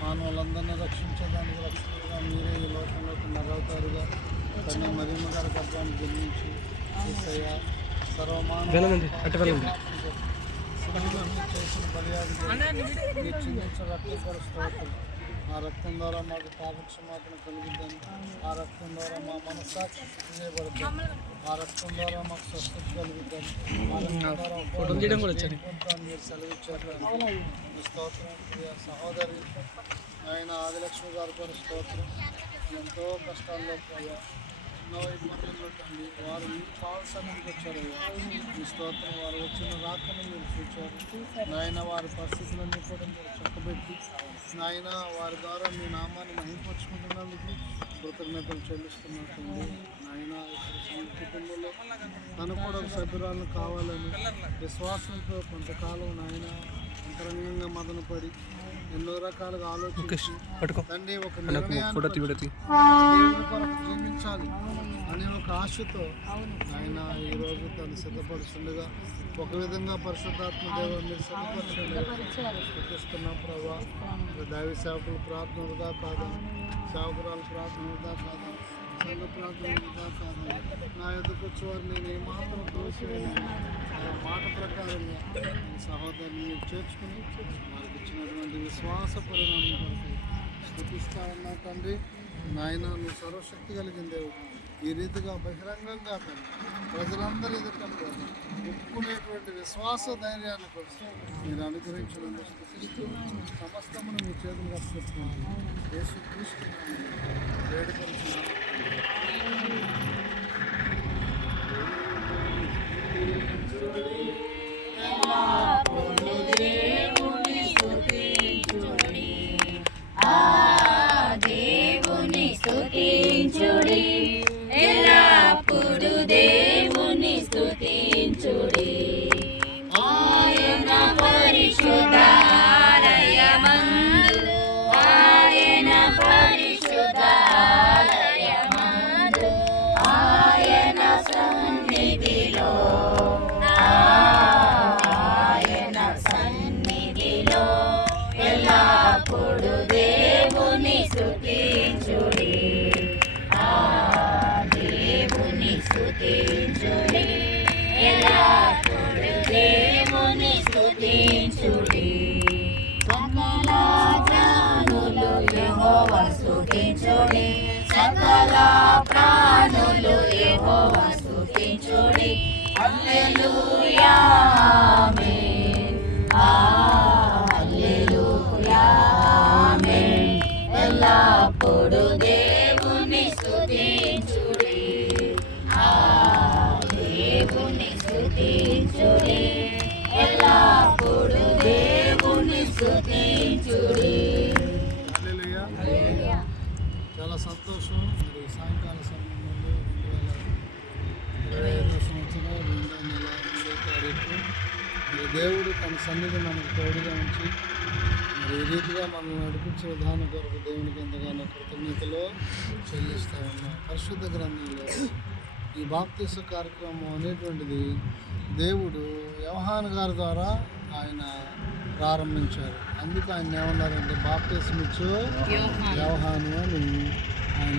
మానవులందరినీ రక్షించడానికి రక్షకులుగా మీరే ఈ లోకంలోకి నరవుతారుగా తన మరియమ్మ గారి గర్భాన్ని జన్మించి సర్వమానవ చేసిన బలియాది మీరు చిందించిన రక్తం స్తోత్రం. ఆ రక్తం ద్వారా మాకు పాపక్షమాపణ కలుగుద్దని, ఆ రక్తం ద్వారా మా మనస్సాక్షి శుద్ధి చేయబడుతుంది, ఆ రక్తం ద్వారా మాకు స్వస్థత కలుగుద్దని, ఆ రక్తం ద్వారా మీరు సెలవిచ్చారు. స్తోత్రం. సహోదరి ఆయన ఆదిలక్ష్మి గారి కూడా స్తోత్రం. ఎంతో కష్టాల్లో పోయా, ఎన్నో ఇబ్బందుల్లో తండ్రి వారు మీకు కావాల్సన్నిధికి వచ్చారు. మీ స్తోత్రం. వారు వచ్చిన రాకను మీరు చూచారు నాయన. వారి పరిస్థితులన్నీ కూడా మీరు చక్కబెట్టి నాయన వారి ద్వారా మీ నామాన్ని మహిమపరుచుకుంటున్నందుకు కృతజ్ఞతలు చెల్లిస్తున్నట్టుంది నాయన. కుటుంబంలో తను కూడా ఒక సభ్యురాలను కావాలని విశ్వాసంతో కొంతకాలం నాయన అంతరంగంగా మదనపడి ఎన్నో రకాలుగా ఆలోచించి తండ్రి ఒక దేవుని కొరకు జీవించాలి అనే ఒక ఆశతో ఆయన ఈరోజు తను సిద్ధపడుతుండగా ఒక విధంగా పరిశుద్ధాత్మ దేవుని మీరు సిద్ధపరుస్తున్నాం ప్రభా. దైవ సేవకులు ప్రార్థన వృధా కాదు, సేవకురాలు ప్రార్థన వృధా కాదు, సంఘ ప్రార్థన వృధా కాదు. నా ఎదుకు వచ్చేవారు నేను ఏమాత్రం దోషమైన మాట ప్రకారంగా సహోదరుని మీరు చేర్చుకుని వారికి ఇచ్చినటువంటి విశ్వాస పరిణామం కొరకు స్థుతిస్తా ఉన్నా తండ్రి. నాయన నువ్వు సర్వశక్తి కలిగిన దేవుడు. ఈ రీతిగా బహిరంగంగా ప్రజలందరూ ఎదుర్కొంటూ ఒప్పుకునేటువంటి విశ్వాస ధైర్యాన్ని కూడా మీరు అనుగ్రహించినందుకు స్థుతిస్తూ సమస్తమును మీ చేతులు కట్టుకుంటున్నాను. యేసు క్రీస్తు వేడుకొంటున్నాను. ఎల్లప్పుడు దేవుని స్తుతించుడి. ఆయన పరిశుద్ధ ఆలయమందు, ఆయన పరిశుద్ధ ఆలయమందు, ఆయన సన్నిధిలో, ఆయన సన్నిధిలో ఎల్లప్పుడు దేవుని స్తుతించుడి. స్తుతించుడి, ఎల్లప్పుడు దేవుని స్తుతించుడి. సకల ప్రాణులు యెహోవా స్తుతించుడి, సకల ప్రాణులు యెహోవా స్తుతించుడి. హల్లెలూయా ఆమేన్, హల్లెలూయా ఆమేన్. ఎల్లప్పుడు దేవుని స్తుతించుడి, దేవుని స్తుతించుడి, ఎల్లప్పుడు దేవుని స్తుతించుడి. చాలా సంతోషం. మరి సాయంకాల సమయంలో 2025 సంవత్సరం 2వ నెల 3వ తారీఖు మరి దేవుడు తన సన్నిధి మనకు తోడుగా ఉంచి మరి ఈ రీతిగా మనల్ని నడిపించే విధానం కొరకు దేవునికి ఎంతగానో కృతజ్ఞతలో చెల్లిస్తూ ఉన్నాం. పరిశుద్ధ గ్రంథంలో ఈ బాప్తిస్మ కార్యక్రమం అనేటువంటిది దేవుడు యోహాను గారి ద్వారా ఆయన ప్రారంభించారు. అందుకు ఆయన ఏమన్నారంటే బాప్తిస్మ ఇచ్చు యోహాను అని ఆయన